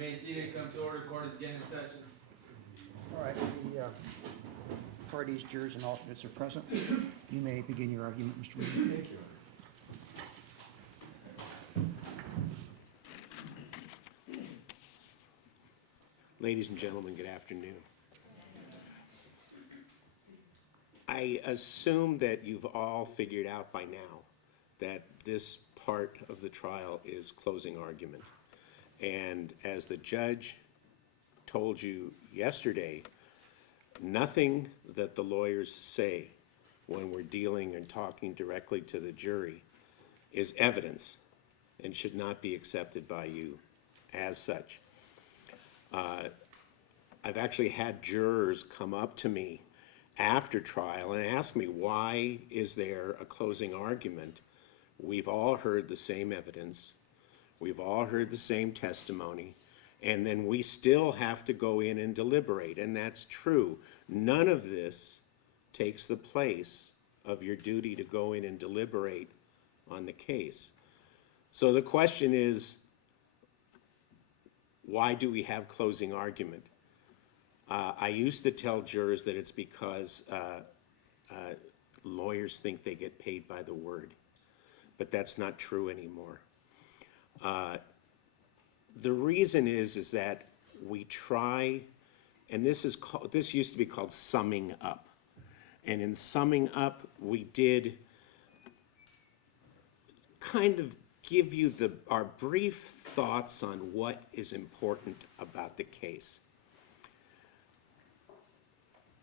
may see it come to order. Court is again in session. All right, the parties, jurors, and alternates are present. You may begin your argument, Mr. Reed. Thank you. Ladies and gentlemen, good afternoon. I assume that you've all figured out by now that this part of the trial is closing argument. And as the judge told you yesterday, nothing that the lawyers say when we're dealing and talking directly to the jury is evidence and should not be accepted by you as such. I've actually had jurors come up to me after trial and ask me, why is there a closing argument? We've all heard the same evidence. We've all heard the same testimony. And then we still have to go in and deliberate. And that's true. None of this takes the place of your duty to go in and deliberate on the case. So the question is, why do we have closing argument? I used to tell jurors that it's because lawyers think they get paid by the word, but that's not true anymore. The reason is that we try, and this used to be called summing up, and in summing up, we did kind of give you our brief thoughts on what is important about the case.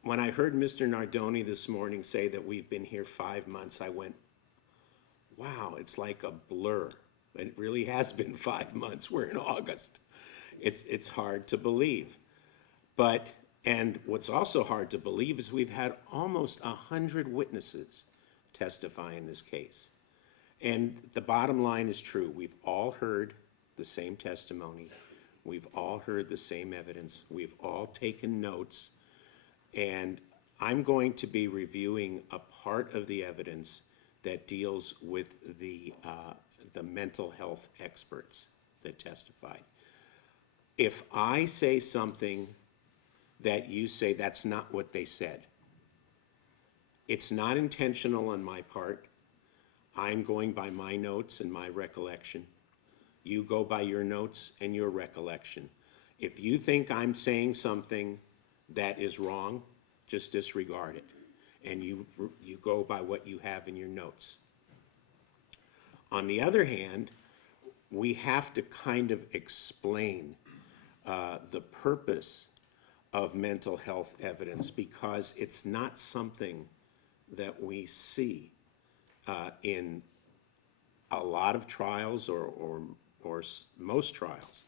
When I heard Mr. Nardoni this morning say that we've been here 5 months, I went, wow, it's like a blur. It really has been 5 months. We're in August. It's hard to believe. And what's also hard to believe is we've had almost 100 witnesses testify in this case. And the bottom line is true. We've all heard the same testimony. We've all heard the same evidence. We've all taken notes. And I'm going to be reviewing a part of the evidence that deals with the mental health experts that testified. If I say something that you say that's not what they said, it's not intentional on my part. I'm going by my notes and my recollection. You go by your notes and your recollection. If you think I'm saying something that is wrong, just disregard it. And you go by what you have in your notes. On the other hand, we have to kind of explain the purpose of mental health evidence, because it's not something that we see in a lot of trials or most trials.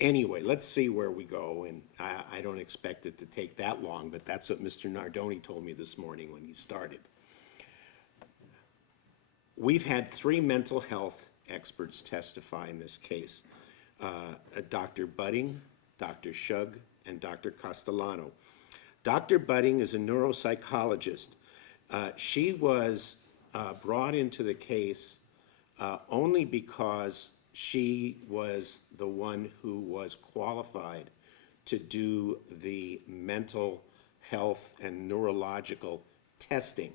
Anyway, let's see where we go, and I don't expect it to take that long, but that's what Mr. Nardoni told me this morning when he started. We've had 3 mental health experts testify in this case, Dr. Budding, Dr. Shug, and Dr. Castellano. Dr. Budding is a neuropsychologist. She was brought into the case only because she was the one who was qualified to do the mental health and neurological testing.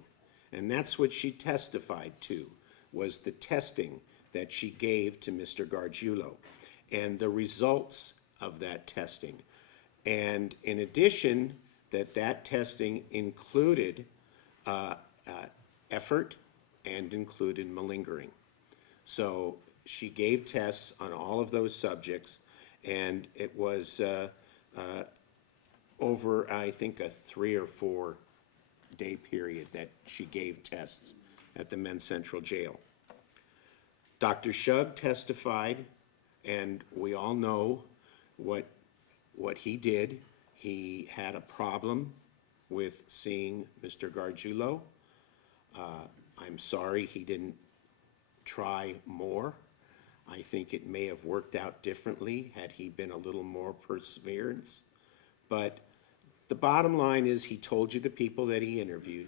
And that's what she testified to, was the testing that she gave to Mr. Gargiulo and the results of that testing. And in addition, that testing included effort and included malingering. So she gave tests on all of those subjects, and it was over, I think, a 3 or 4 day period that she gave tests at the Men's Central Jail. Dr. Shug testified, and we all know what he did. He had a problem with seeing Mr. Gargiulo. I'm sorry he didn't try more. I think it may have worked out differently had he been a little more perseverance. But the bottom line is, he told you the people that he interviewed.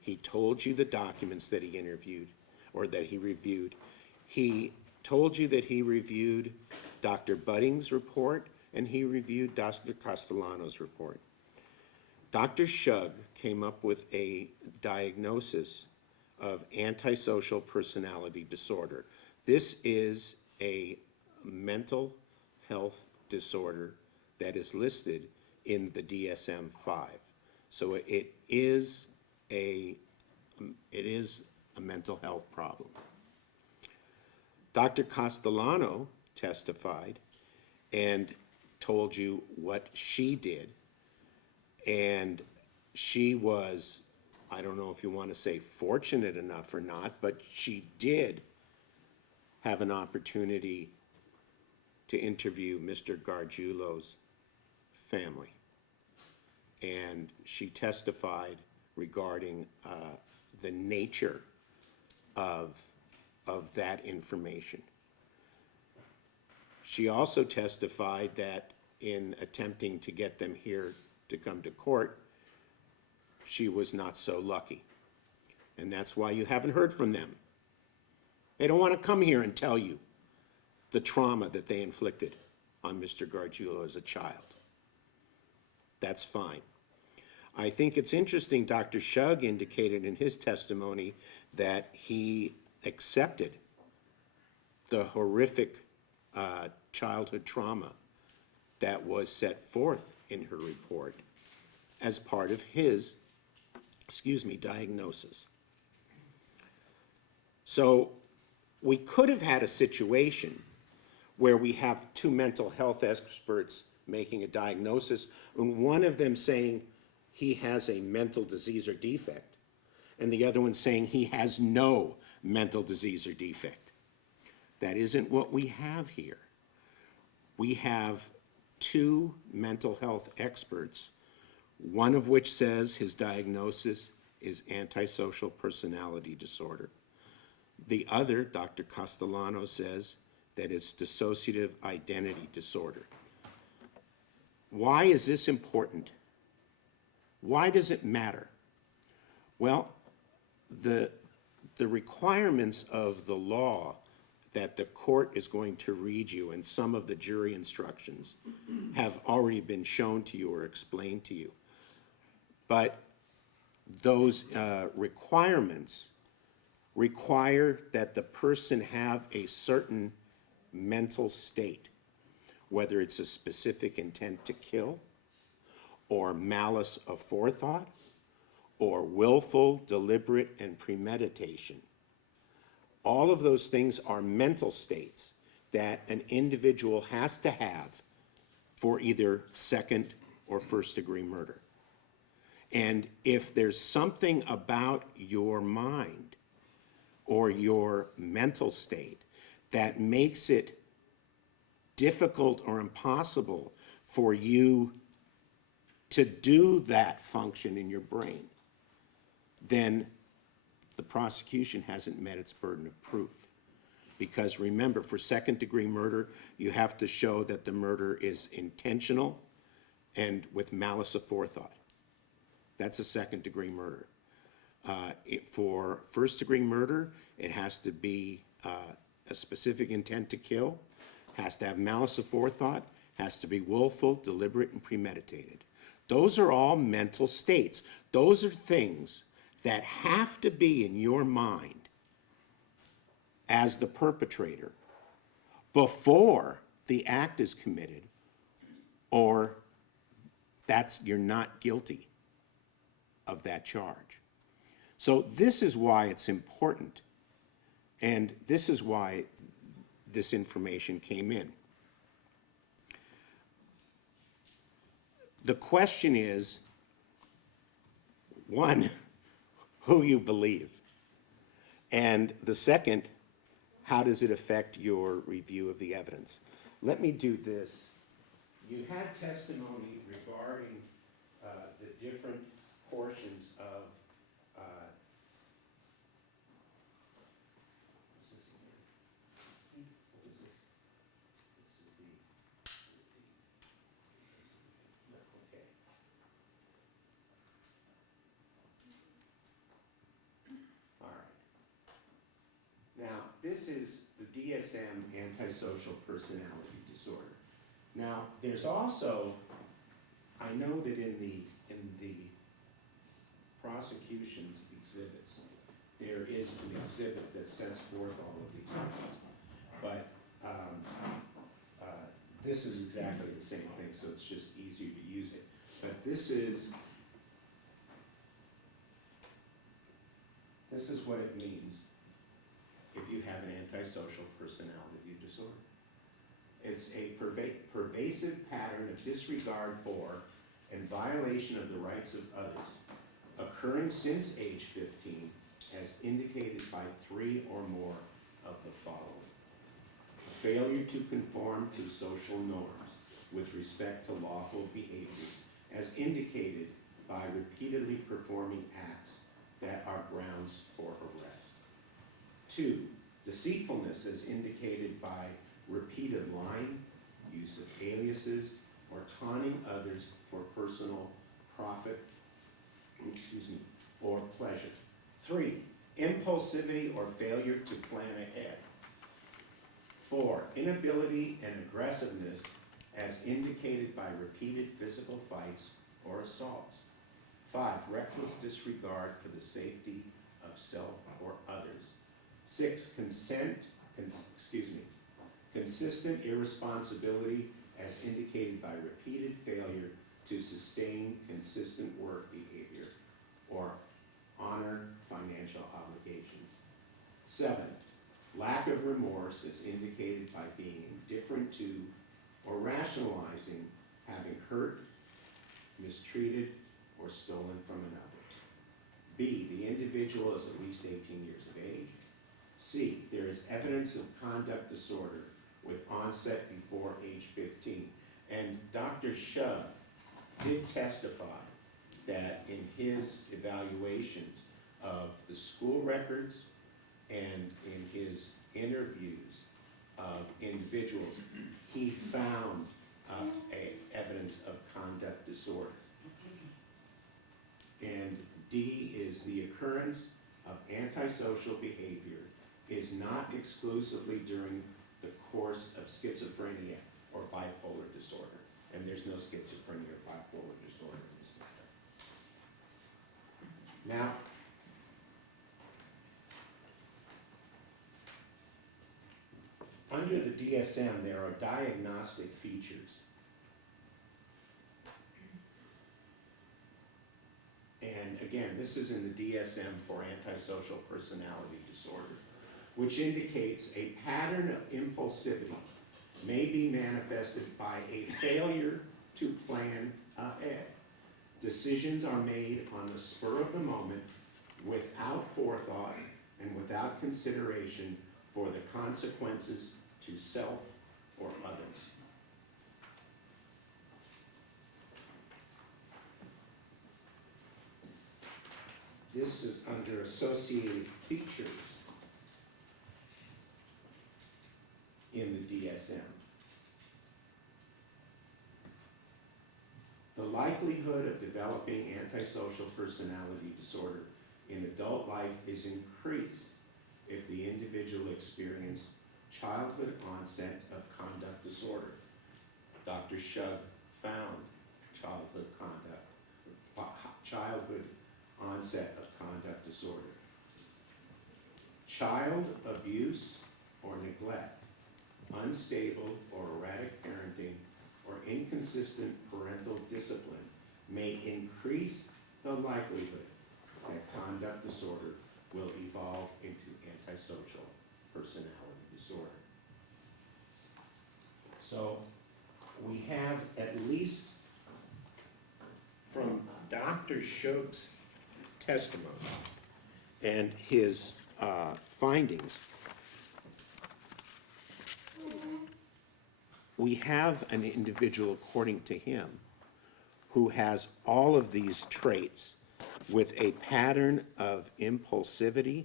He told you the documents that he interviewed or that he reviewed. He told you that he reviewed Dr. Budding's report and he reviewed Dr. Castellano's report. Dr. Shug came up with a diagnosis of antisocial personality disorder. This is a mental health disorder that is listed in the DSM-5. So it is a mental health problem. Dr. Castellano testified and told you what she did, and she was, I don't know if you want to say fortunate enough or not, but she did have an opportunity to interview Mr. Gargiulo's family. And she testified regarding the nature of that information. She also testified that in attempting to get them here to come to court, she was not so lucky. And that's why you haven't heard from them. They don't want to come here and tell you the trauma that they inflicted on Mr. Gargiulo as a child. That's fine. I think it's interesting, Dr. Shug indicated in his testimony that he accepted the horrific childhood trauma that was set forth in her report as part of his, diagnosis. So we could have had a situation where we have two mental health experts making a diagnosis, and one of them saying he has a mental disease or defect, and the other one saying he has no mental disease or defect. That isn't what we have here. We have two mental health experts, one of which says his diagnosis is antisocial personality disorder. The other, Dr. Castellano, says that it's dissociative identity disorder. Why is this important? Why does it matter? Well, the requirements of the law that the court is going to read you and some of the jury instructions have already been shown to you or explained to you. But those requirements require that the person have a certain mental state, whether it's a specific intent to kill, or malice aforethought, or willful, deliberate, and premeditation. All of those things are mental states that an individual has to have for either second or first-degree murder. And if there's something about your mind or your mental state that makes it difficult or impossible for you to do that function in your brain, then the prosecution hasn't met its burden of proof. Because remember, for second-degree murder, you have to show that the murder is intentional and with malice aforethought. That's a second-degree murder. For first-degree murder, it has to be a specific intent to kill, has to have malice aforethought, has to be willful, deliberate, and premeditated. Those are all mental states. Those are things that have to be in your mind as the perpetrator before the act is committed, or you're not guilty of that charge. So this is why it's important, and this is why this information came in. The question is, one, who you believe, and the second, how does it affect your review of the evidence? Let me do this. You had testimony regarding the different portions of this is the DSM antisocial personality disorder. Now, there's also, I know that in the prosecution's exhibits, there is an exhibit that sets forth all of these things. But this is exactly the same thing, so it's just easier to use it. But this is what it means if you have an antisocial personality disorder. It's a pervasive pattern of disregard for and violation of the rights of others, occurring since age 15, as indicated by 3 or more of the following. A failure to conform to social norms with respect to lawful behaviors, as indicated by repeatedly performing acts that are grounds for arrest. 2, deceitfulness, as indicated by repeated lying, use of aliases, or taunting others for personal profit, or pleasure. 3, impulsivity or failure to plan ahead. 4, inability and aggressiveness as indicated by repeated physical fights or assaults. 5, reckless disregard for the safety of self or others. 6, consistent irresponsibility as indicated by repeated failure to sustain consistent work behavior or honor financial obligations. 7, lack of remorse as indicated by being indifferent to or rationalizing having hurt, mistreated, or stolen from another. B, the individual is at least 18 years of age. C, there is evidence of conduct disorder with onset before age 15. And Dr. Shub did testify that in his evaluations of the school records and in his interviews of individuals, he found evidence of conduct disorder. And D is the occurrence of antisocial behavior is not exclusively during the course of schizophrenia or bipolar disorder. And there's no schizophrenia or bipolar disorder in this matter. Now, under the DSM, there are diagnostic features. And again, this is in the DSM for antisocial personality disorder, which indicates a pattern of impulsivity may be manifested by a failure to plan ahead. Decisions are made on the spur of the moment without forethought and without consideration for the consequences to self or others. This is under associated features in the DSM. The likelihood of developing antisocial personality disorder in adult life is increased if the individual experienced childhood onset of conduct disorder. Dr. Shub found childhood onset of conduct disorder. Child abuse or neglect, unstable or erratic parenting, or inconsistent parental discipline may increase the likelihood that conduct disorder will evolve into antisocial personality disorder. So we have, at least from Dr. Shug's testimony and his findings, we have an individual, according to him, who has all of these traits with a pattern of impulsivity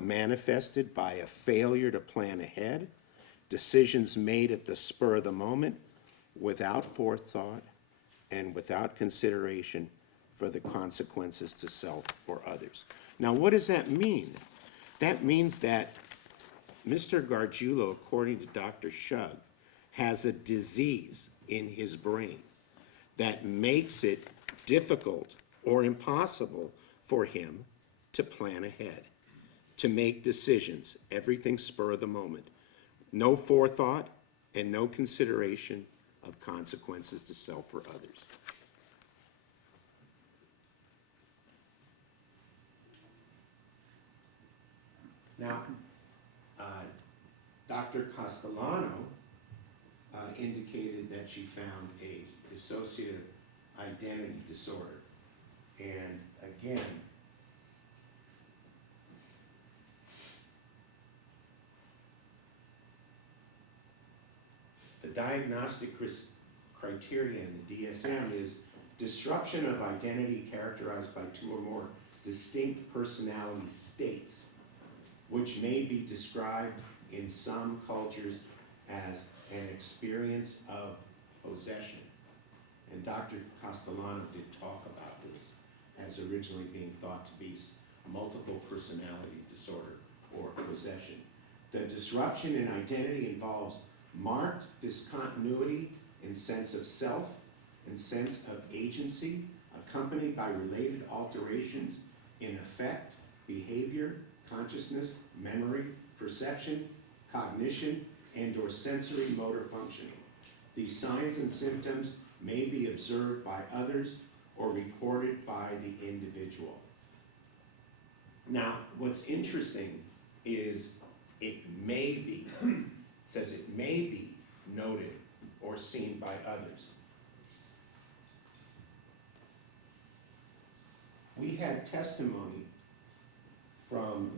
manifested by a failure to plan ahead, decisions made at the spur of the moment without forethought and without consideration for the consequences to self or others. Now, what does that mean? That means that Mr. Gargiulo, according to Dr. Shug, has a disease in his brain that makes it difficult or impossible for him to plan ahead, to make decisions, everything spur of the moment. No forethought and no consideration of consequences to self or others. Now, Dr. Castellano indicated that she found a dissociative identity disorder. And again, the diagnostic criteria in the DSM is disruption of identity characterized by two or more distinct personality states, which may be described in some cultures as an experience of possession. And Dr. Castellano did talk about this as originally being thought to be multiple personality disorder or possession. The disruption in identity involves marked discontinuity in sense of self and sense of agency, accompanied by related alterations in affect, behavior, consciousness, memory, perception, cognition, and/or sensory motor functioning. These signs and symptoms may be observed by others or reported by the individual. Now, what's interesting is it may be, says it may be noted or seen by others. We had testimony from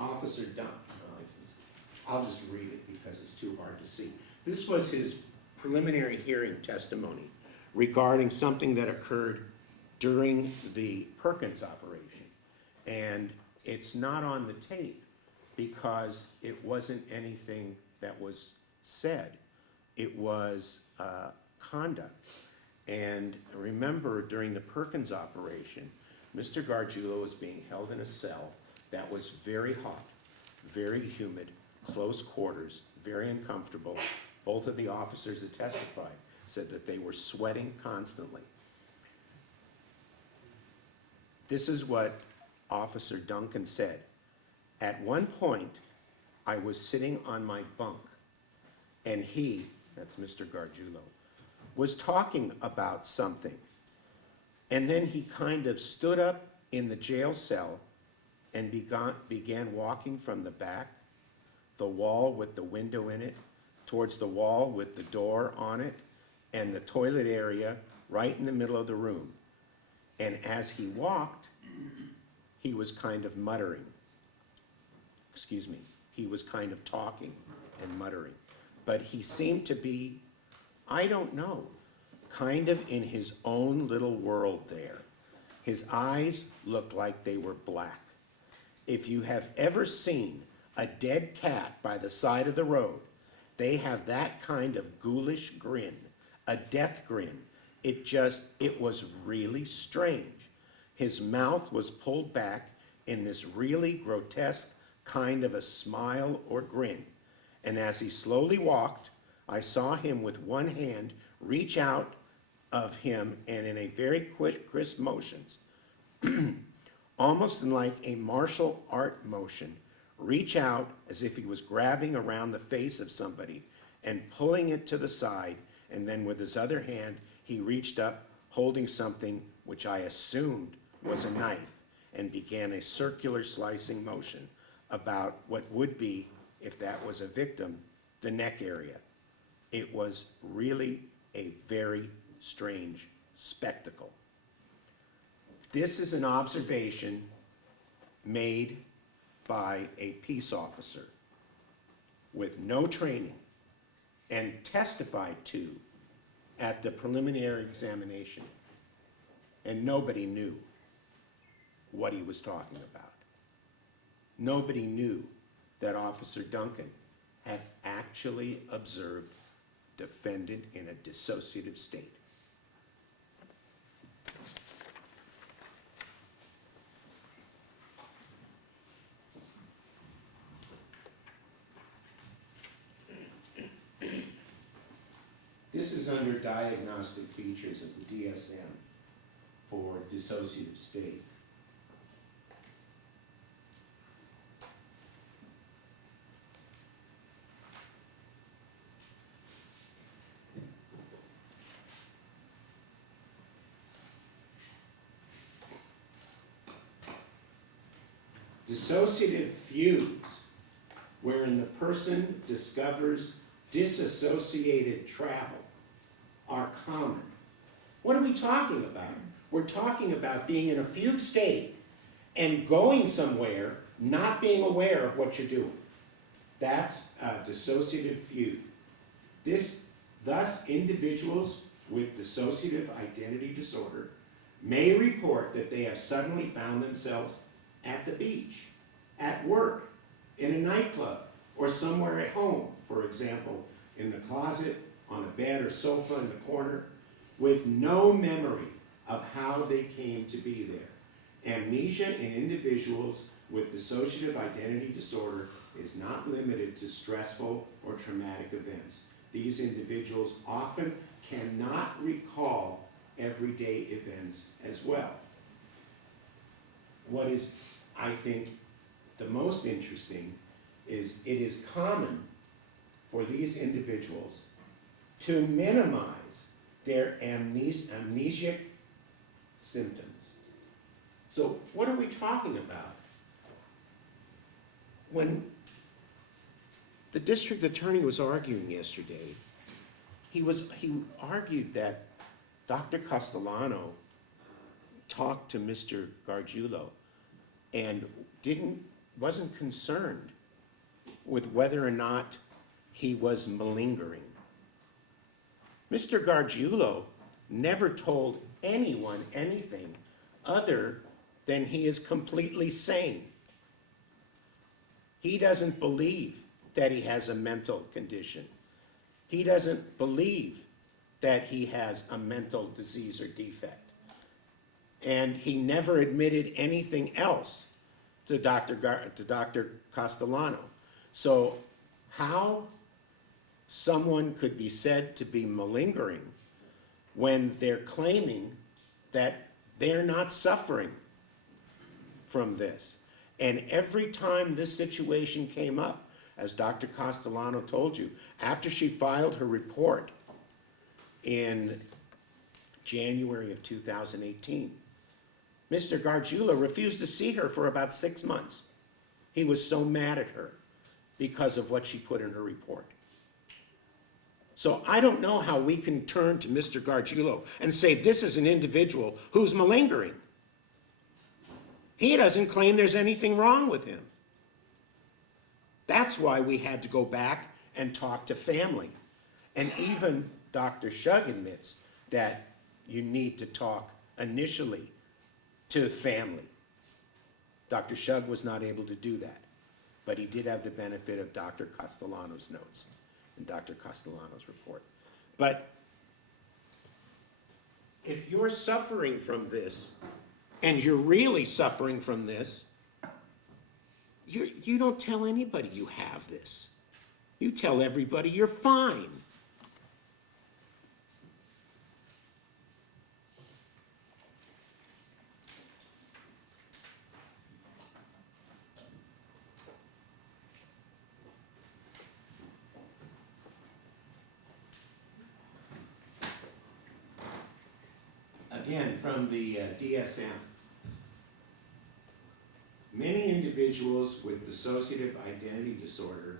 Officer Dunn. I'll just read it because it's too hard to see. This was his preliminary hearing testimony regarding something that occurred during the Perkins operation. And it's not on the tape because it wasn't anything that was said. It was conduct. And remember, during the Perkins operation, Mr. Gargiulo was being held in a cell that was very hot, very humid, close quarters, very uncomfortable. Both of the officers that testified said that they were sweating constantly. This is what Officer Duncan said. At one point, I was sitting on my bunk, and he, that's Mr. Gargiulo, was talking about something. And then he kind of stood up in the jail cell and began walking from the back, the wall with the window in it, towards the wall with the door on it, and the toilet area right in the middle of the room. And as he walked, he was kind of muttering. Excuse me, he was kind of talking and muttering. But he seemed to be, I don't know, kind of in his own little world there. His eyes looked like they were black. If you have ever seen a dead cat by the side of the road, they have that kind of ghoulish grin, a death grin. It was really strange. His mouth was pulled back in this really grotesque kind of a smile or grin. And as he slowly walked, I saw him with one hand reach out of him and in a very quick, crisp motions, almost in like a martial art motion, reach out as if he was grabbing around the face of somebody and pulling it to the side, and then with his other hand, he reached up holding something which I assumed was a knife and began a circular slicing motion about what would be, if that was a victim, the neck area. It was really a very strange spectacle. This is an observation made by a peace officer with no training and testified to at the preliminary examination. And nobody knew what he was talking about. Nobody knew that Officer Duncan had actually observed defendant in a dissociative state. is under diagnostic features of the DSM for dissociative state. Dissociative fugues, wherein the person discovers disassociated travel, are common. What are we talking about? We're talking about being in a fugue state and going somewhere, not being aware of what you're doing. That's a dissociative fugue. Thus, individuals with dissociative identity disorder may report that they have suddenly found themselves at the beach, at work, in a nightclub, or somewhere at home, for example, in the closet, on a bed or sofa in the corner, with no memory of how they came to be there. Amnesia in individuals with dissociative identity disorder is not limited to stressful or traumatic events. These individuals often cannot recall everyday events as well. What is, I think, the most interesting is it is common for these individuals to minimize their amnesic symptoms. So what are we talking about? When the district attorney was arguing yesterday, he argued that Dr. Castellano talked to Mr. Gargiulo and wasn't concerned with whether or not he was malingering. Mr. Gargiulo never told anyone anything other than he is completely sane. He doesn't believe that he has a mental condition. He doesn't believe that he has a mental disease or defect. And he never admitted anything else to Dr. Castellano. So how someone could be said to be malingering when they're claiming that they're not suffering from this? And every time this situation came up, as Dr. Castellano told you, after she filed her report in January of 2018, Mr. Gargiulo refused to see her for about 6 months. He was so mad at her because of what she put in her report. So I don't know how we can turn to Mr. Gargiulo and say this is an individual who's malingering. He doesn't claim there's anything wrong with him. That's why we had to go back and talk to family. And even Dr. Shug admits that you need to talk initially to family. Dr. Shug was not able to do that, but he did have the benefit of Dr. Castellano's notes and Dr. Castellano's report. But if you're suffering from this, and you're really suffering from this, you don't tell anybody you have this. You tell everybody you're fine. Again, from the DSM. Many individuals with dissociative identity disorder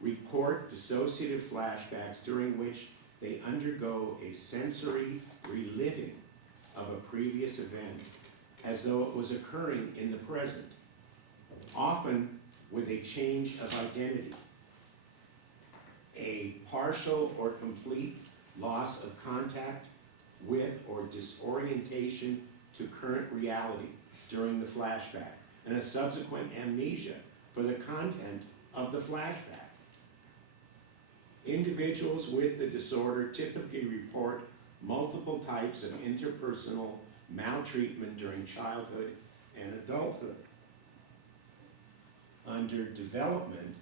report dissociative flashbacks during which they undergo a sensory reliving of a previous event as though it was occurring in the present, often with a change of identity, a partial or complete loss of contact with or disorientation to current reality during the flashback, and a subsequent amnesia for the content of the flashback. Individuals with the disorder typically report multiple types of interpersonal maltreatment during childhood and adulthood. Under development,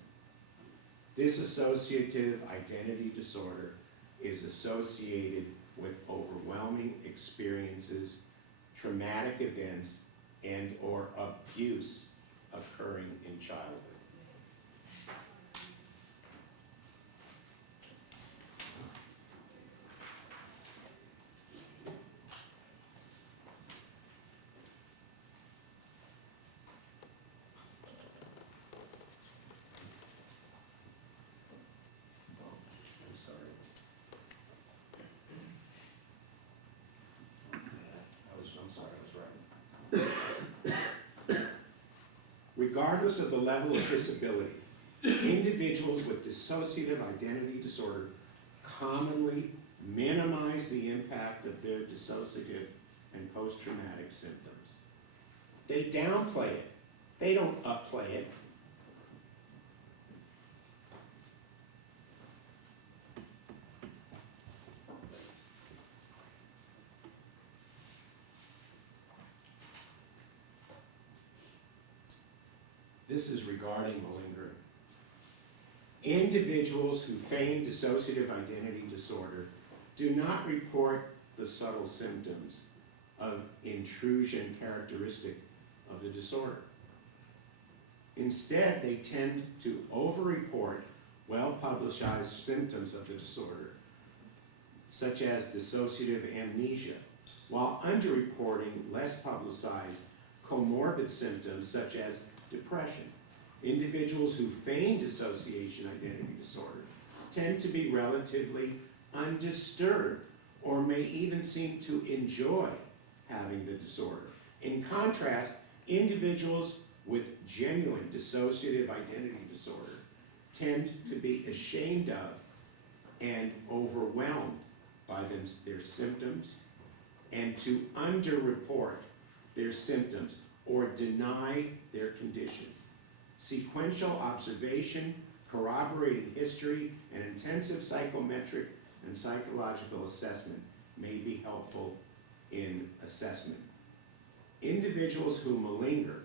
dissociative identity disorder is associated with overwhelming experiences, traumatic events, and/or abuse occurring in childhood. I'm sorry. I'm sorry, I was right. Regardless of the level of disability, individuals with dissociative identity disorder commonly minimize the impact of their dissociative and post-traumatic symptoms. They downplay it. They don't upplay it. This is regarding malingering. Individuals who feign dissociative identity disorder do not report the subtle symptoms of intrusion characteristic of the disorder. Instead, they tend to over-report well-publicized symptoms of the disorder, such as dissociative amnesia, while underreporting less publicized comorbid symptoms such as depression. Individuals who feign dissociation identity disorder tend to be relatively undisturbed or may even seem to enjoy having the disorder. In contrast, individuals with genuine dissociative identity disorder tend to be ashamed of and overwhelmed by their symptoms and to underreport their symptoms or deny their condition. Sequential observation, corroborating history, and intensive psychometric and psychological assessment may be helpful in assessment. Individuals who malinger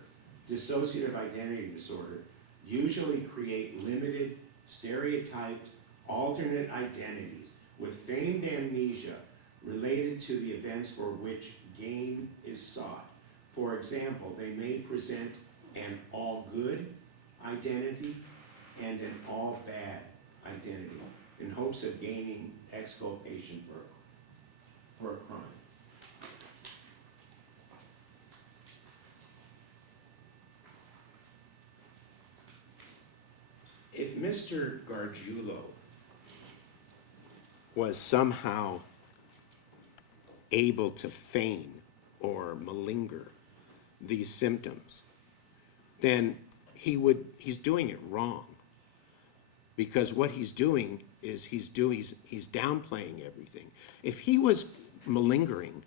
dissociative identity disorder usually create limited, stereotyped, alternate identities with feigned amnesia related to the events for which gain is sought. For example, they may present an all-good identity and an all-bad identity in hopes of gaining exculpation for a crime. If Mr. Gargiulo was somehow able to feign or malinger these symptoms, then he's doing it wrong. Because what he's doing is he's downplaying everything. If he was malingering,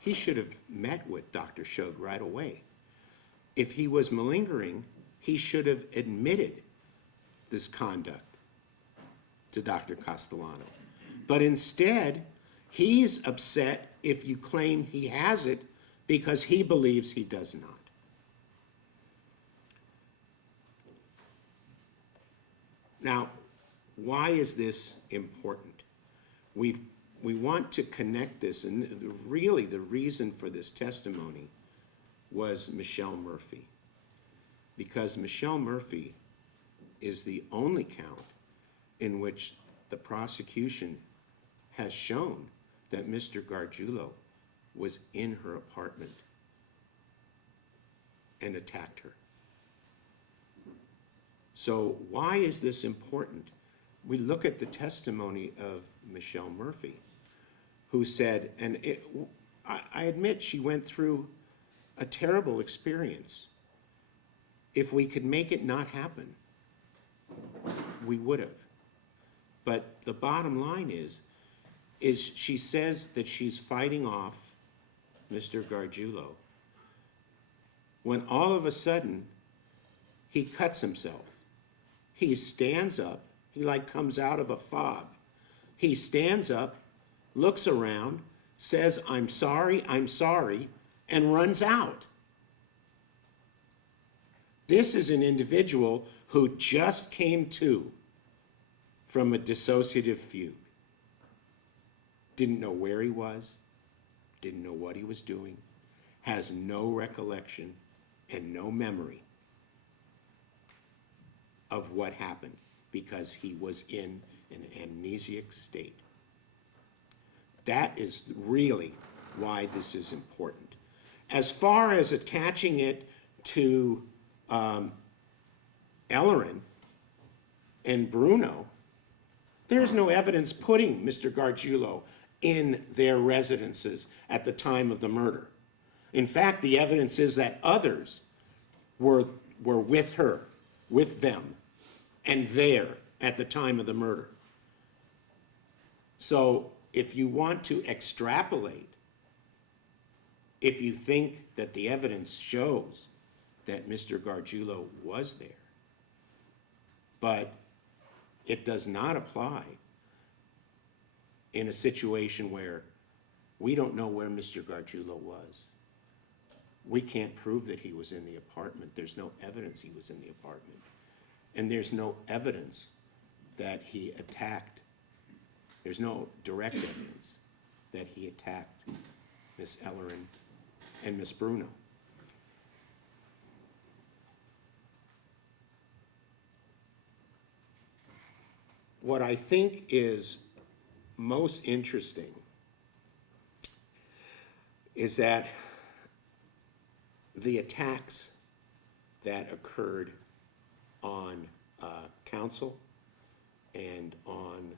he should have met with Dr. Shog right away. If he was malingering, he should have admitted this conduct to Dr. Castellano. But instead, he's upset if you claim he has it because he believes he does not. Now, why is this important? We want to connect this, and really the reason for this testimony was Michelle Murphy. Because Michelle Murphy is the only count in which the prosecution has shown that Mr. Gargiulo was in her apartment and attacked her. So why is this important? We look at the testimony of Michelle Murphy, who said, and I admit she went through a terrible experience. If we could make it not happen, we would have. But the bottom line is she says that she's fighting off Mr. Gargiulo when all of a sudden he cuts himself. He stands up, he like comes out of a fog. He stands up, looks around, says, I'm sorry, and runs out. This is an individual who just came to from a dissociative fugue. didn't know where he was, didn't know what he was doing, has no recollection and no memory of what happened because he was in an amnesiac state. That is really why this is important. As far as attaching it to Ellerin and Bruno, there's no evidence putting Mr. Gargiulo in their residences at the time of the murder. In fact, the evidence is that others were with her, with them, and there at the time of the murder. So if you want to extrapolate, if you think that the evidence shows that Mr. Gargiulo was there, but it does not apply in a situation where we don't know where Mr. Gargiulo was. We can't prove that he was in the apartment. There's no evidence he was in the apartment. And there's no evidence that he attacked. There's no direct evidence that he attacked Miss Ellerin and Miss Bruno. What I think is most interesting is that the attacks that occurred on counsel and on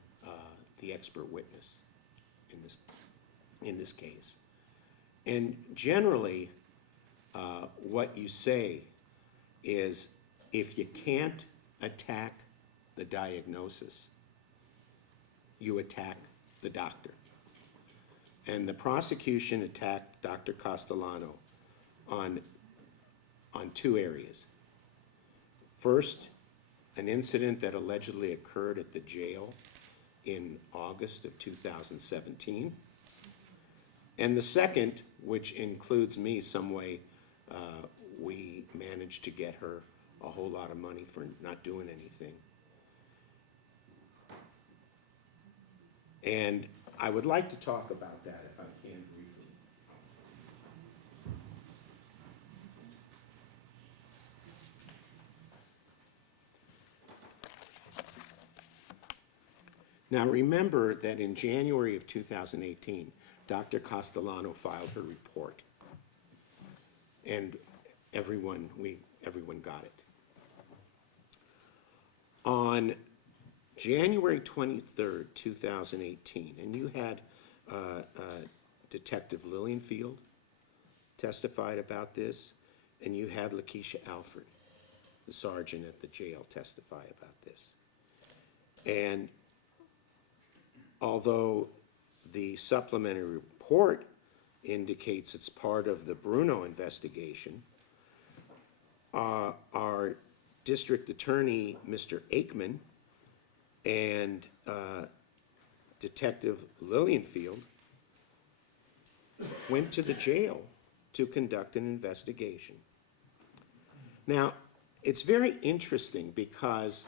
the expert witness in this case. And generally, what you say is if you can't attack the diagnosis, you attack the doctor. And the prosecution attacked Dr. Castellano on two areas. First, an incident that allegedly occurred at the jail in August of 2017. And the second, which includes me some way, we managed to get her a whole lot of money for not doing anything. And I would like to talk about that if I can briefly. Now remember that in January of 2018, Dr. Castellano filed her report. And everyone got it. On January 23rd, 2018, and you had Detective Lillianfield testified about this, and you had Lakeisha Alford, the sergeant at the jail, testify about this. And although the supplementary report indicates it's part of the Bruno investigation, our district attorney, Mr. Aikman, and Detective Lillianfield went to the jail to conduct an investigation. Now, it's very interesting because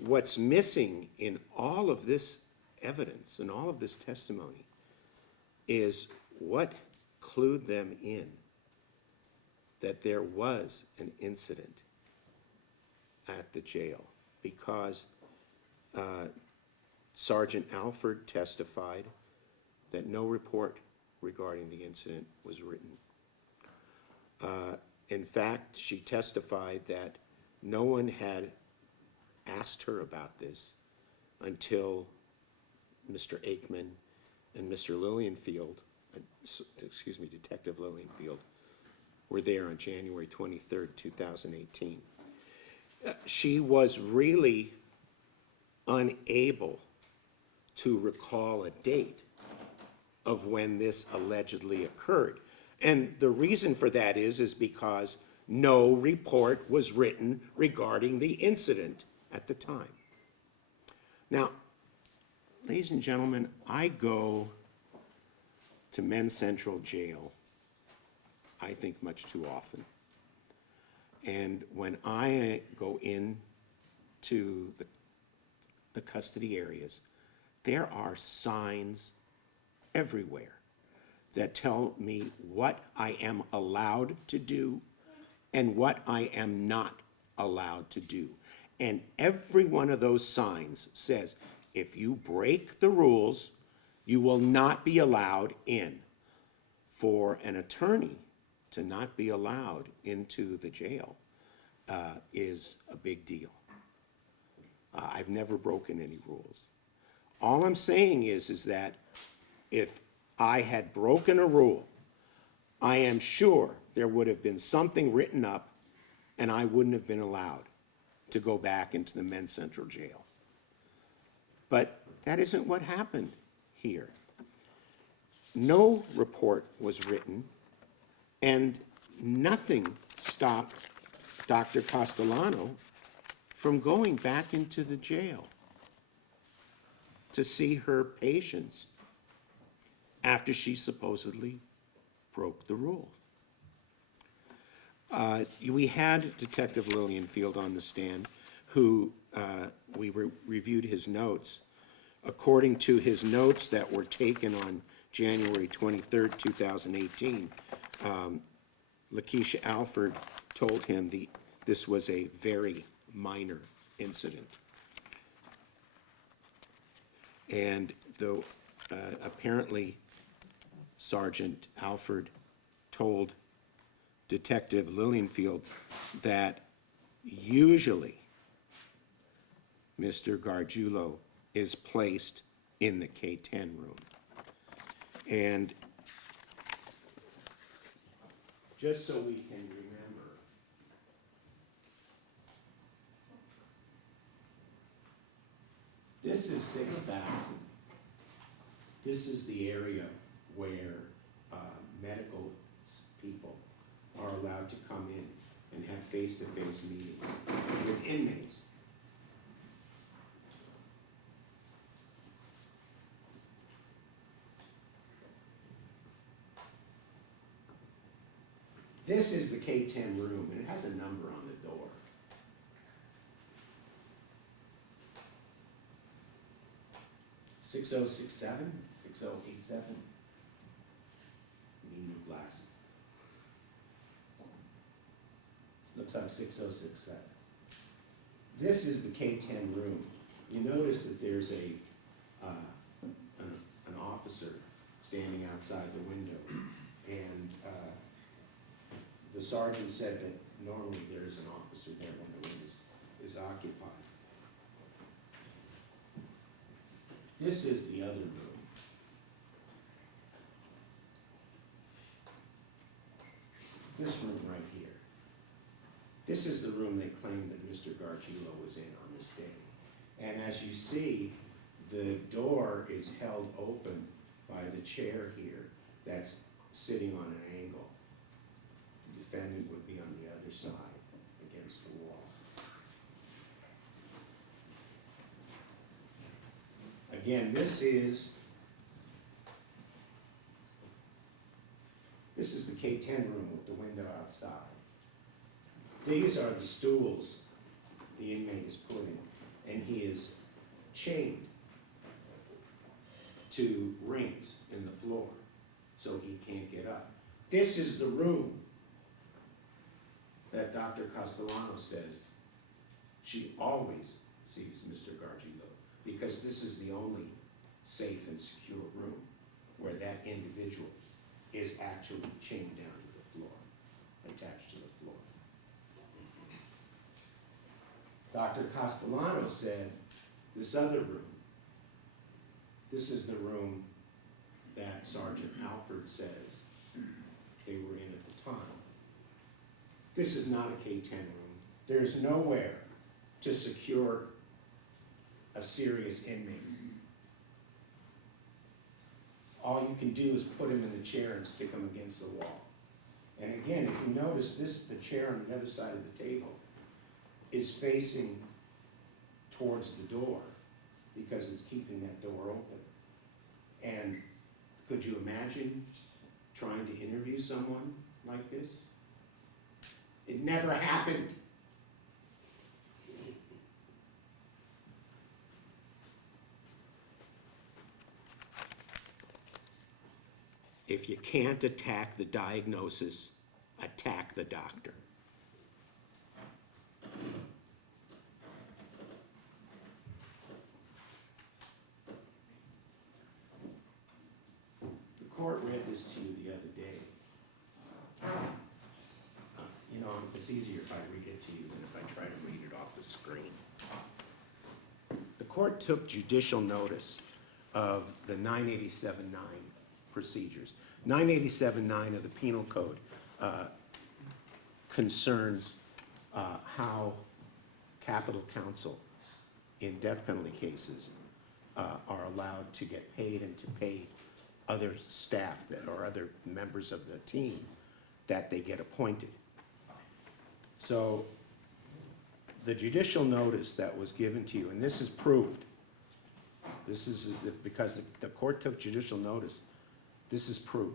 what's missing in all of this evidence and all of this testimony is what clued them in that there was an incident at the jail, because Sergeant Alford testified that no report regarding the incident was written. In fact, she testified that no one had asked her about this until Mr. Aikman and Mr. Lillianfield, Detective Lillianfield, were there on January 23rd, 2018. She was really unable to recall a date of when this allegedly occurred. And the reason for that is because no report was written regarding the incident at the time. Now, ladies and gentlemen, I go to Men's Central Jail, I think, much too often. And when I go in to the custody areas, there are signs everywhere that tell me what I am allowed to do and what I am not allowed to do. And every one of those signs says, if you break the rules, you will not be allowed in. For an attorney to not be allowed into the jail is a big deal. I've never broken any rules. All I'm saying is that if I had broken a rule, I am sure there would have been something written up and I wouldn't have been allowed to go back into the men's central jail. But that isn't what happened here. No report was written, and nothing stopped Dr. Castellano from going back into the jail to see her patients after she supposedly broke the rule. We had Detective Lillienfield on the stand, who we reviewed his notes. According to his notes that were taken on January 23rd, 2018, Lakeisha Alford told him this was a very minor incident. And though apparently Sergeant Alford told Detective Lillienfield that usually Mr. Gargiulo is placed in the K10 room. And just so we can remember, this is 6,000. This is the area where medical people are allowed to come in and have face-to-face meetings with inmates. This is the K10 room, and it has a number on the door. "6067, 6087. Need new glasses. This looks like 6067. This is the K10 room. You notice that there's an officer standing outside the window, and the sergeant said that normally there is an officer there when the room is occupied. This is the other room. This room right here. This is the room they claim that Mr. Gargiulo was in on this day. And as you see, the door is held open by the chair here that's sitting on an angle. The defendant would be on the other side against the wall. Again, this is the K10 room with the window outside. These are the stools the inmate is put in, and he is chained to rings in the floor so he can't get up. This is the room that Dr. Castellano says she always sees Mr. Gargiulo, because this is the only safe and secure room where that individual is actually chained down to the floor, attached to the floor. Dr. Castellano said this other room, this is the room that Sergeant Alford says they were in at the time. This is not a K10 room. There's nowhere to secure a serious inmate. All you can do is put him in the chair and stick him against the wall. And again, if you notice this, the chair on the other side of the table is facing towards the door because it's keeping that door open. And could you imagine trying to interview someone like this? It never happened. if you can't attack the diagnosis, attack the doctor. The court read this to you the other day. You know, it's easier if I read it to you than if I try to read it off the screen. The court took judicial notice of the 987.9 procedures. 987.9 of the Penal Code concerns how capital counsel in death penalty cases are allowed to get paid and to pay other staff that or other members of the team that they get appointed. So the judicial notice that was given to you, and this is proved, this is as if because the court took judicial notice, this is proved.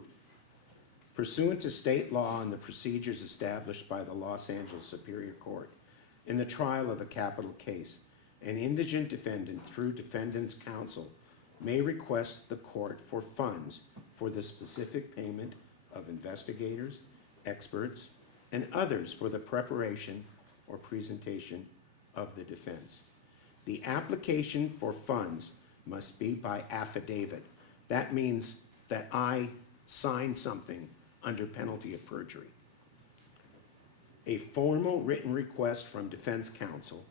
Pursuant to state law and the procedures established by the Los Angeles Superior Court, in the trial of a capital case, an indigent defendant through defendant's counsel may request the court for funds for the specific payment of investigators, experts, and others for the preparation or presentation of the defense. The application for funds must be by affidavit. That means that I sign something under penalty of perjury. A formal written request from defense counsel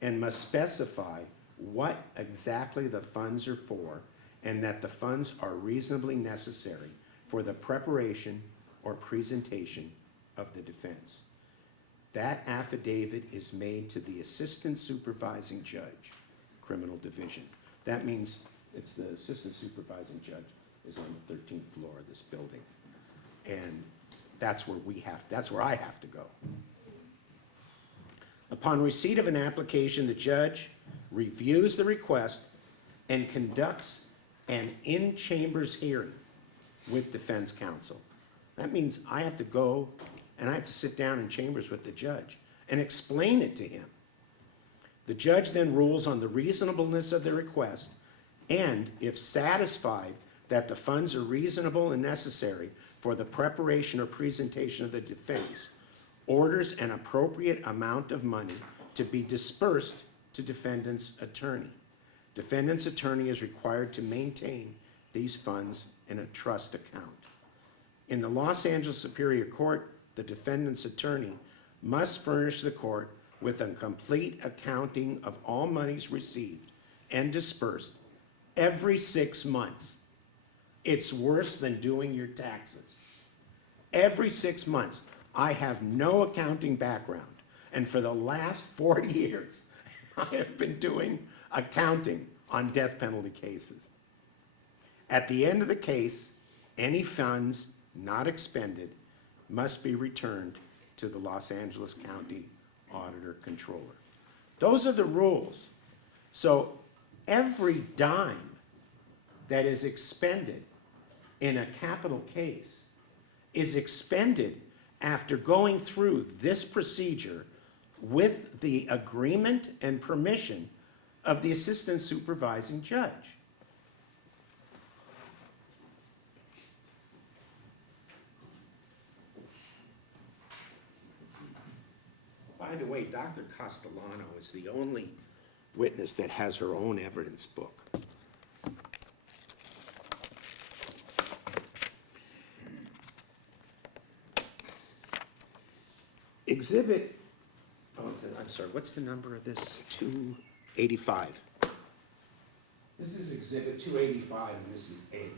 and must specify what exactly the funds are for and that the funds are reasonably necessary for the preparation or presentation of the defense. That affidavit is made to the assistant supervising judge, criminal division. That means it's the assistant supervising judge is on the 13th floor of this building. And that's where I have to go. Upon receipt of an application, the judge reviews the request and conducts an in-chambers hearing with defense counsel. That means I have to go and I have to sit down in chambers with the judge and explain it to him. The judge then rules on the reasonableness of the request and, if satisfied that the funds are reasonable and necessary for the preparation or presentation of the defense, orders an appropriate amount of money to be dispersed to defendant's attorney. Defendant's attorney is required to maintain these funds in a trust account. In the Los Angeles Superior Court, the defendant's attorney must furnish the court with a complete accounting of all monies received and dispersed every 6 months. It's worse than doing your taxes. Every 6 months. I have no accounting background, and for the last 40 years, I have been doing accounting on death penalty cases. At the end of the case, any funds not expended must be returned to the Los Angeles County Auditor Controller. Those are the rules. So every dime that is expended in a capital case is expended after going through this procedure with the agreement and permission of the assistant supervising judge. By the way, Dr. Castellano is the only witness that has her own evidence book. Exhibit, I'm sorry, what's the number of this? 285. This is Exhibit 285 and this is A.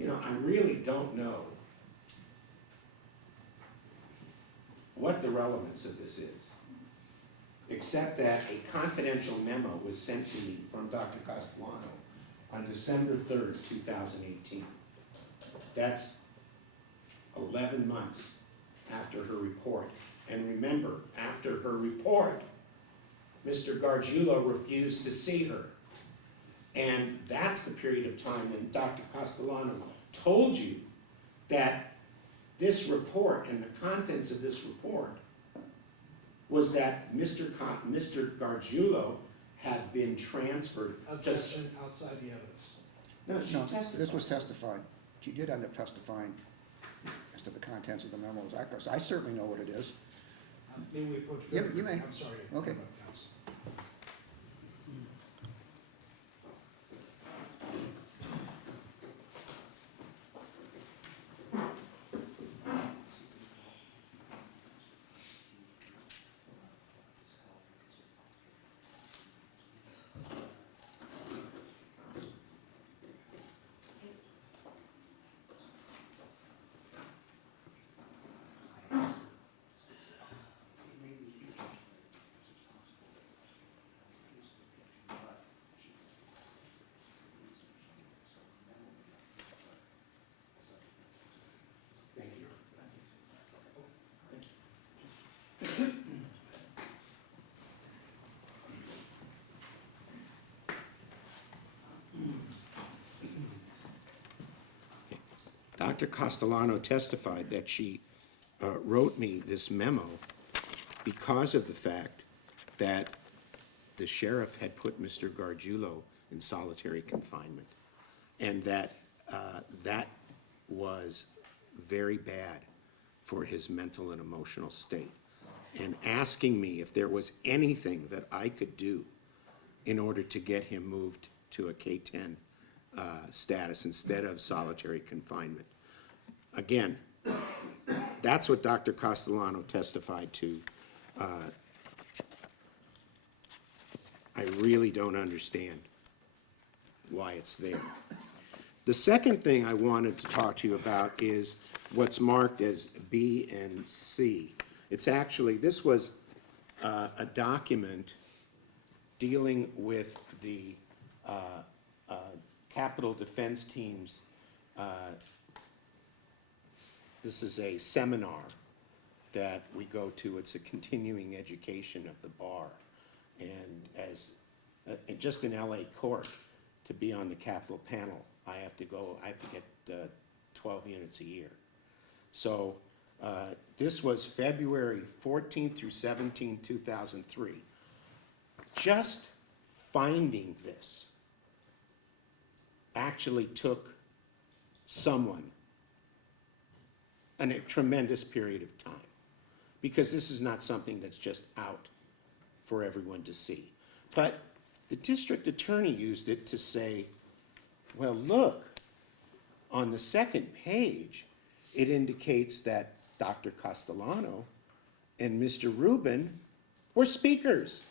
You know, I really don't know what the relevance of this is, except that a confidential memo was sent to me from Dr. Castellano on December 3rd, 2018. That's 11 months after her report. And remember, after her report, Mr. Gargiulo refused to see her. And that's the period of time when Dr. Castellano told you that this report and the contents of this report was that Mr. Gargiulo had been transferred to. Objection outside the evidence. No, she No, testified. this was testified. She did end up testifying as to the contents of the memo. I certainly know what it is. May we approach? Yeah, you may. I'm sorry. Okay. Counsel. Thank you. Dr. Castellano testified that she wrote me this memo because of the fact that the sheriff had put Mr. Gargiulo in solitary confinement, and that that was very bad for his mental and emotional state, and asking me if there was anything that I could do in order to get him moved to a K10 status instead of solitary confinement. Again, that's what Dr. Castellano testified to. I really don't understand why it's there. The second thing I wanted to talk to you about is what's marked as B and C. It's actually, this was a document dealing with the Capital Defense Team's, this is a seminar that we go to. It's a continuing education of the bar. And as, just in LA court, to be on the Capital panel, I have to get 12 units a year. So this was February 14th through 17th, 2003. Just finding this actually took someone a tremendous period of time, because this is not something that's just out for everyone to see. But the district attorney used it to say, well, look, on the second page, it indicates that Dr. Castellano and Mr. Rubin were speakers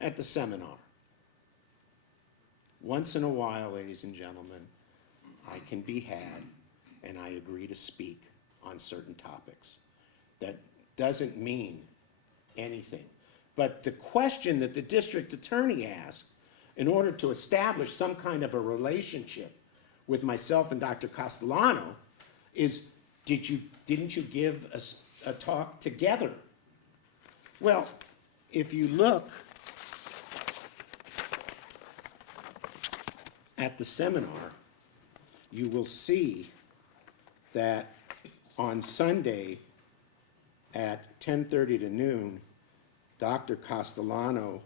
at the seminar. Once in a while, ladies and gentlemen, I can be had, and I agree to speak on certain topics. That doesn't mean anything. But the question that the district attorney asked, in order to establish some kind of a relationship with myself and Dr. Castellano, is didn't you give a talk together? Well, if you look at the seminar, you will see that on Sunday at 10:30 to noon, Dr. Castellano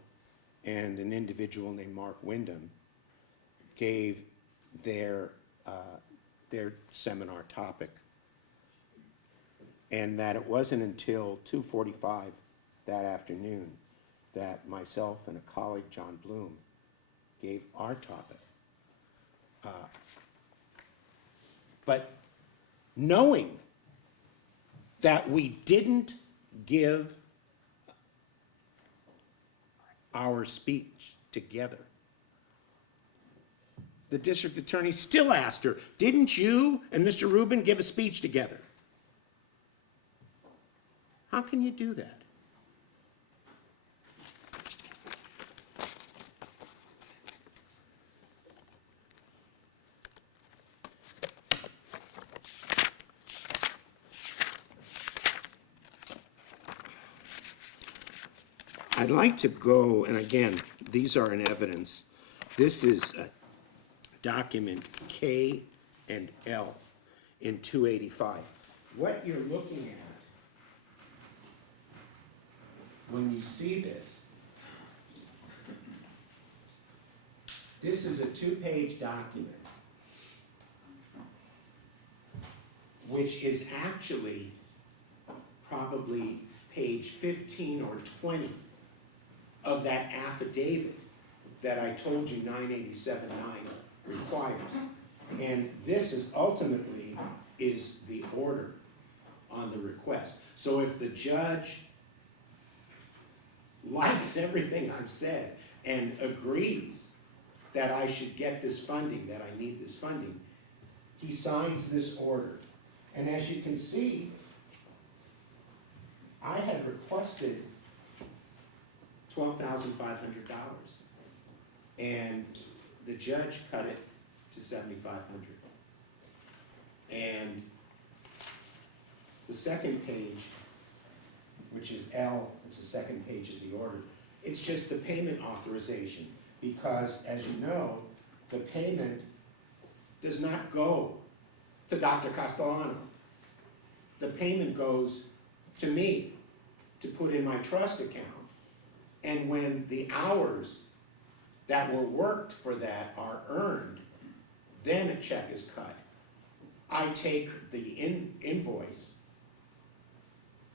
and an individual named Mark Wyndham gave their seminar topic, and that it wasn't until 2:45 that afternoon that myself and a colleague, John Bloom, gave our topic. But knowing that we didn't give our speech together, the district attorney still asked her, didn't you and Mr. Rubin give a speech together? How can you do that? I'd like to go, and again, these are in evidence. This is document K and L in 285. What you're looking at when you see this This is a 2-page document, which is actually probably page 15 or 20 of that affidavit that I told you 987-9 requires. And this is ultimately is the order on the request. So if the judge likes everything I've said and agrees that I should get this funding, that I need this funding, he signs this order. And as you can see, I had requested $12,500, and the judge cut it to $7,500. And the second page, which is L, it's the second page of the order, it's just the payment authorization, because as you know, the payment does not go to Dr. Castellano. The payment goes to me to put in my trust account. And when the hours that were worked for that are earned, then a check is cut. I take the invoice,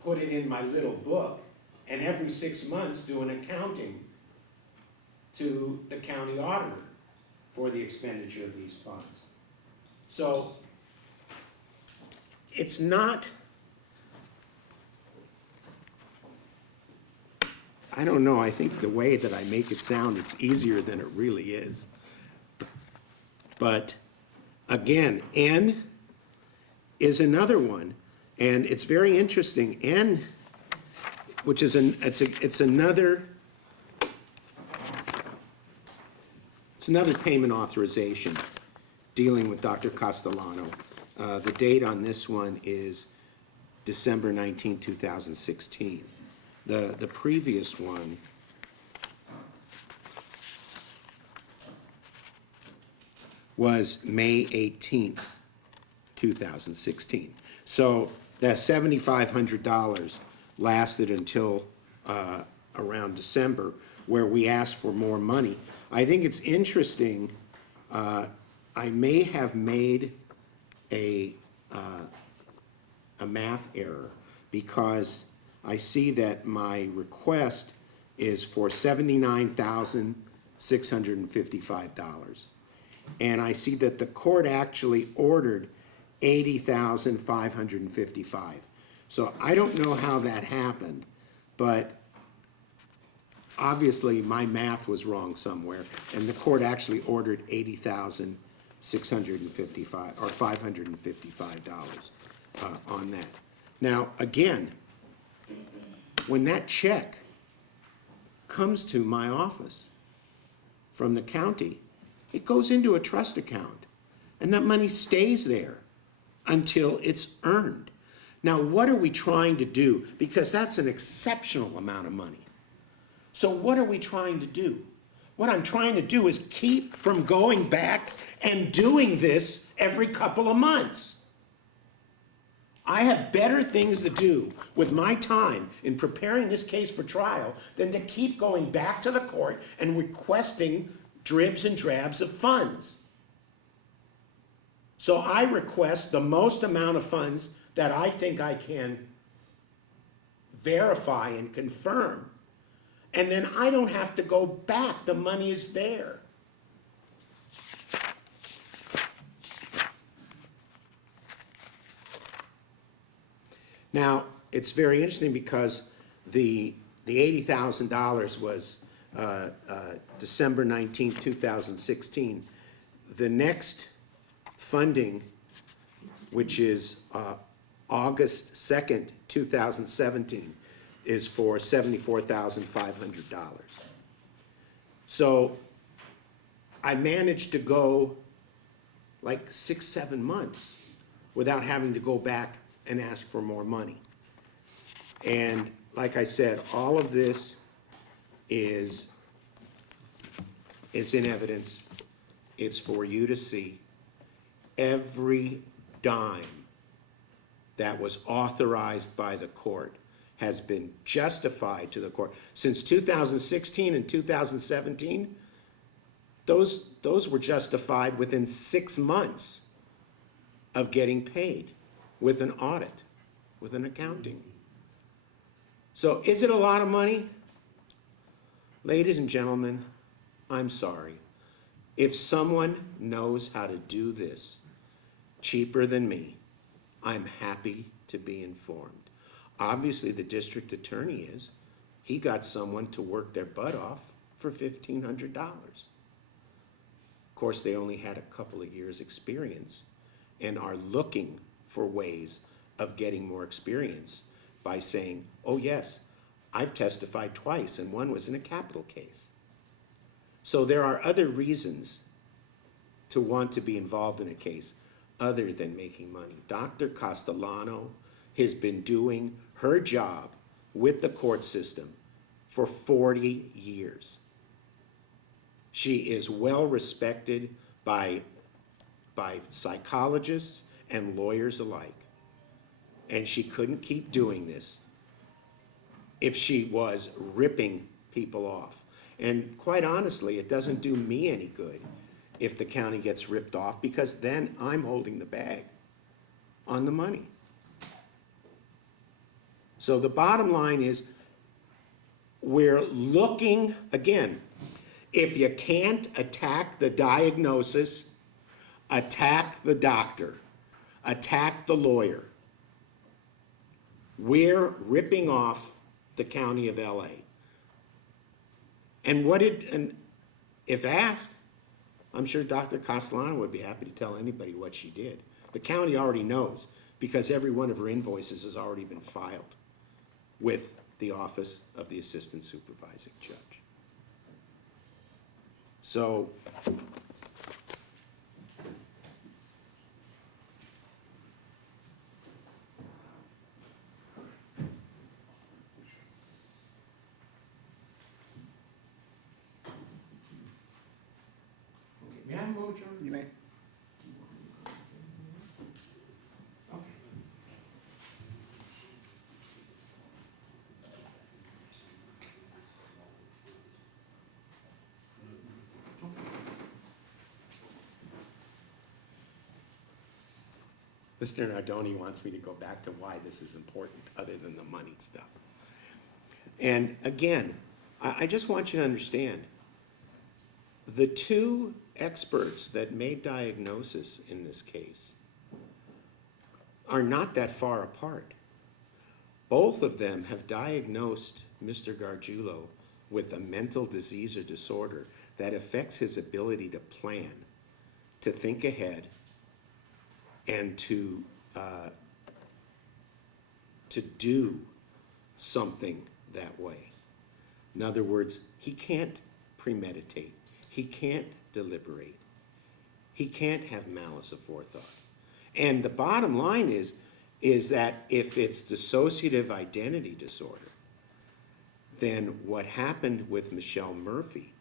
put it in my little book, and every 6 months do an accounting to the county auditor for the expenditure of these funds. So it's not, I don't know, I think the way that I make it sound, it's easier than it really is. But again, N is another one, and it's very interesting. N, which is it's another payment authorization dealing with Dr. Castellano. The date on this one is December 19, 2016. The previous one was May 18th, 2016. So that $7,500 lasted until around December, where we asked for more money. I think it's interesting, I may have made a math error, because I see that my request is for $79,655. And I see that the court actually ordered $80,555. So I don't know how that happened, but obviously my math was wrong somewhere, and the court actually ordered $80,655 or $555 on that. Now, again, when that check comes to my office from the county, it goes into a trust account, and that money stays there until it's earned. Now, what are we trying to do? Because that's an exceptional amount of money. So what are we trying to do? What I'm trying to do is keep from going back and doing this every couple of months. I have better things to do with my time in preparing this case for trial than to keep going back to the court and requesting dribs and drabs of funds. So I request the most amount of funds that I think I can verify and confirm. And then I don't have to go back. The money is there. Now, it's very interesting because the $80,000 was December 19, 2016. The next funding, which is August 2nd, 2017, is for $74,500. So I managed to go like 6-7 months without having to go back and ask for more money. And like I said, all of this is in evidence. It's for you to see. Every dime that was authorized by the court has been justified to the court. Since 2016 and 2017, those were justified within 6 months of getting paid with an audit, with an accounting. So is it a lot of money? Ladies and gentlemen, I'm sorry. If someone knows how to do this cheaper than me, I'm happy to be informed. Obviously, the district attorney is. He got someone to work their butt off for $1,500. Of course, they only had a couple of years' experience and are looking for ways of getting more experience by saying, oh yes, I've testified twice and one was in a capital case. So there are other reasons to want to be involved in a case other than making money. Dr. Castellano has been doing her job with the court system for 40 years. She is well respected by psychologists and lawyers alike. And she couldn't keep doing this if she was ripping people off. And quite honestly, it doesn't do me any good if the county gets ripped off, because then I'm holding the bag on the money. So the bottom line is, we're looking, again, if you can't attack the diagnosis, attack the doctor, attack the lawyer. We're ripping off the county of LA. And if asked, I'm sure Dr. Castellano would be happy to tell anybody what she did. The county already knows, because every one of her invoices has already been filed with the Office of the Assistant Supervising Judge. So, may I have a moment, John? You may. Okay. Mr. Nardoni wants me to go back to why this is important, other than the money stuff. And again, I just want you to understand, the two experts that made diagnosis in this case are not that far apart. Both of them have diagnosed Mr. Gargiulo with a mental disease or disorder that affects his ability to plan, to think ahead, and to do something that way. In other words, he can't premeditate. He can't deliberate. He can't have malice aforethought. And the bottom line is that if it's dissociative identity disorder, then what happened with Michelle Murphy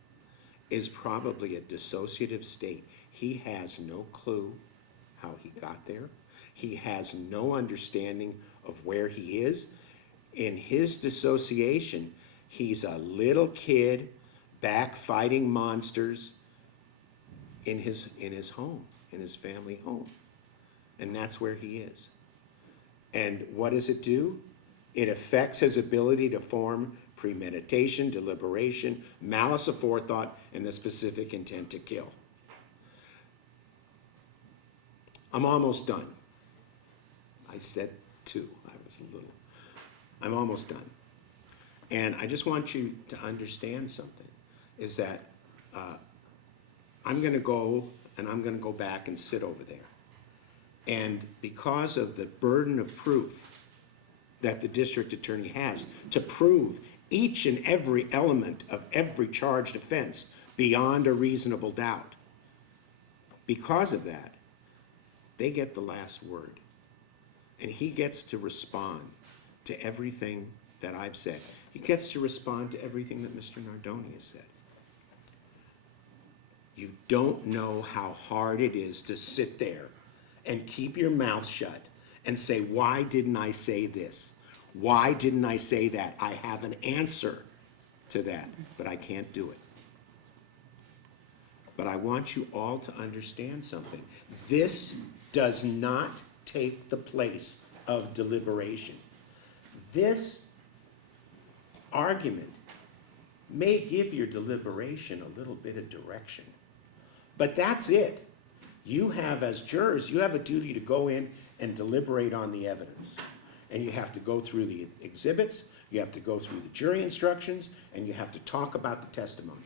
is probably a dissociative state. He has no clue how he got there. He has no understanding of where he is. In his dissociation, he's a little kid back fighting monsters in his home, in his family home. And that's where he is. And what does it do? It affects his ability to form premeditation, deliberation, malice aforethought, and the specific intent to kill. I'm almost done. I said 2. I was a little. I'm almost done. And I just want you to understand something, is that I'm going to go and I'm going to go back and sit over there. And because of the burden of proof that the district attorney has to prove each and every element of every charged offense beyond a reasonable doubt, because of that, they get the last word. And he gets to respond to everything that I've said. He gets to respond to everything that Mr. Nardoni has said. You don't know how hard it is to sit there and keep your mouth shut and say, why didn't I say this? Why didn't I say that? I have an answer to that, but I can't do it. But I want you all to understand something. This does not take the place of deliberation. This argument may give your deliberation a little bit of direction, but that's it. You have, as jurors, you have a duty to go in and deliberate on the evidence. And you have to go through the exhibits, you have to go through the jury instructions, and you have to talk about the testimony.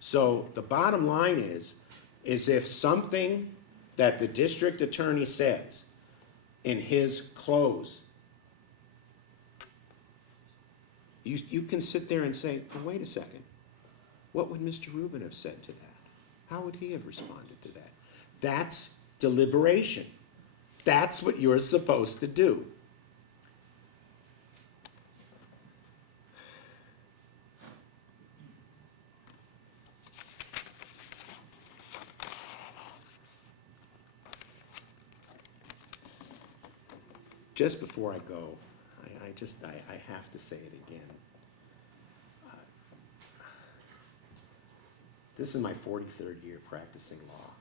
So the bottom line is if something that the district attorney says in his close, you can sit there and say, well, wait a second, what would Mr. Rubin have said to that? How would he have responded to that? That's deliberation. That's what you're supposed to do. Just before I go, I have to say it again. This is my 43rd year practicing law.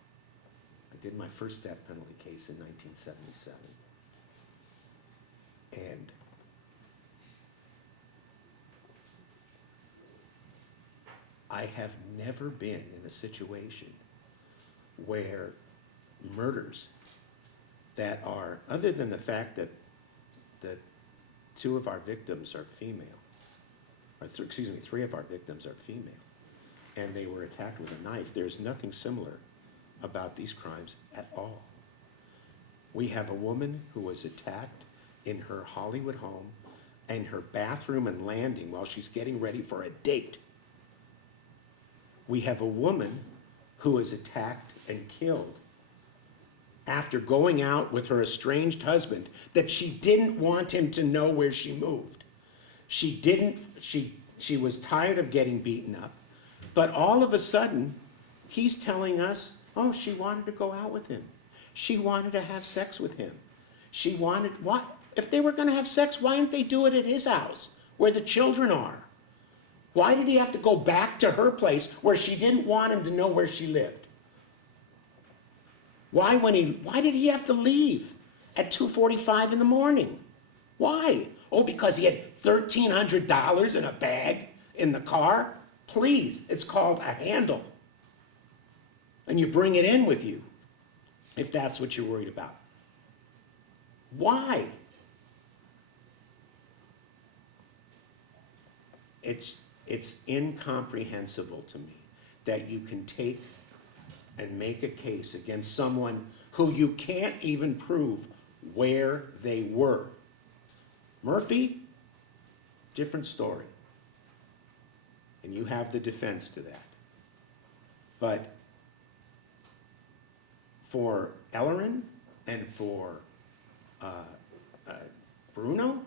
I did my first death penalty case in 1977. And I have never been in a situation where murders that are, other than the fact that two of our victims are female, or three of our victims are female, and they were attacked with a knife. There's nothing similar about these crimes at all. We have a woman who was attacked in her Hollywood home and her bathroom and landing while she's getting ready for a date. We have a woman who was attacked and killed after going out with her estranged husband that she didn't want him to know where she moved. She was tired of getting beaten up, but all of a sudden, he's telling us, oh, she wanted to go out with him. She wanted to have sex with him. She wanted, what? If they were gonna have sex, why didn't they do it at his house, where the children are? Why did he have to go back to her place where she didn't want him to know where she lived? Why did he have to leave at 2:45 in the morning? Why? Oh, because he had $1,300 in a bag in the car? Please, it's called a handle. And you bring it in with you, if that's what you're worried about. Why? It's incomprehensible to me that you can take and make a case against someone who you can't even prove where they were. Murphy, different story. And you have the defense to that. But for Ellerin and for Bruno,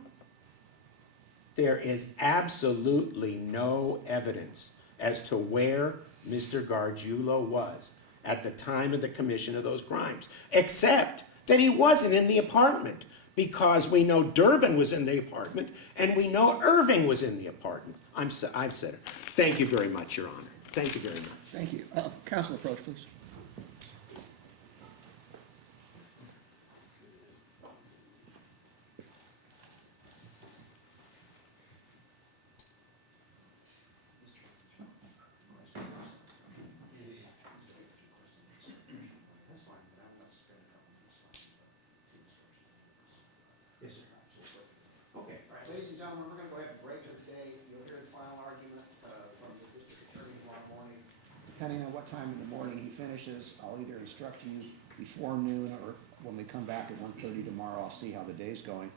there is absolutely no evidence as to where Mr. Gargiulo was at the time of the commission of those crimes, except that he wasn't in the apartment, because we know Durbin was in the apartment and we know Irving was in the apartment. I've said it. Thank you very much, Your Honor. Thank you very much. Thank you. Counsel, approach, please. Yes, sir. Okay. All right, ladies and gentlemen, we're going to go ahead and break for the day. You'll hear the final argument from the district attorney tomorrow morning. Depending on what time in the morning he finishes, I'll either instruct you before noon, or when we come back at 1:30 tomorrow, I'll see how the day's going.